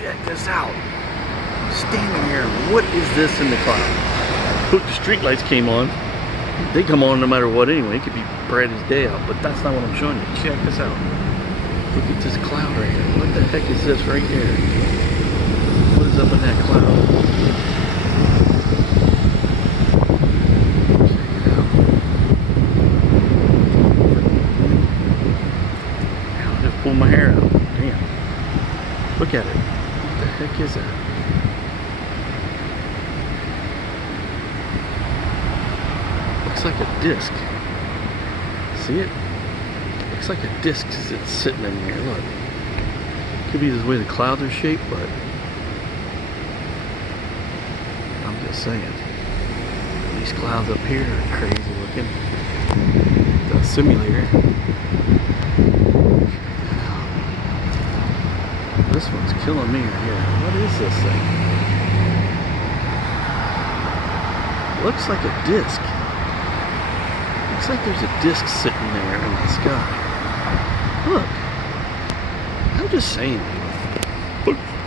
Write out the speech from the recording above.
Check this out. I'm standing here. What is this in the cloud? Look, the street lights came on. They come on no matter what anyway. It could be bright as day out, but that's not what I'm showing you. Check this out. Look at this cloud right here. What the heck is this right here? What is up in that cloud? Check it out. Now I just pulled my hair out. Damn. Look at it. What the heck is that? Looks like a disc. See it? Looks like a disc that's sitting in here. Look. Could be the way the clouds are shaped, but I'm just saying. These clouds up here are crazy looking. The simulator. This one's killing me right here. What is this thing? Looks like a disc. Looks like there's a disc sitting there in the sky. Look. I'm just saying.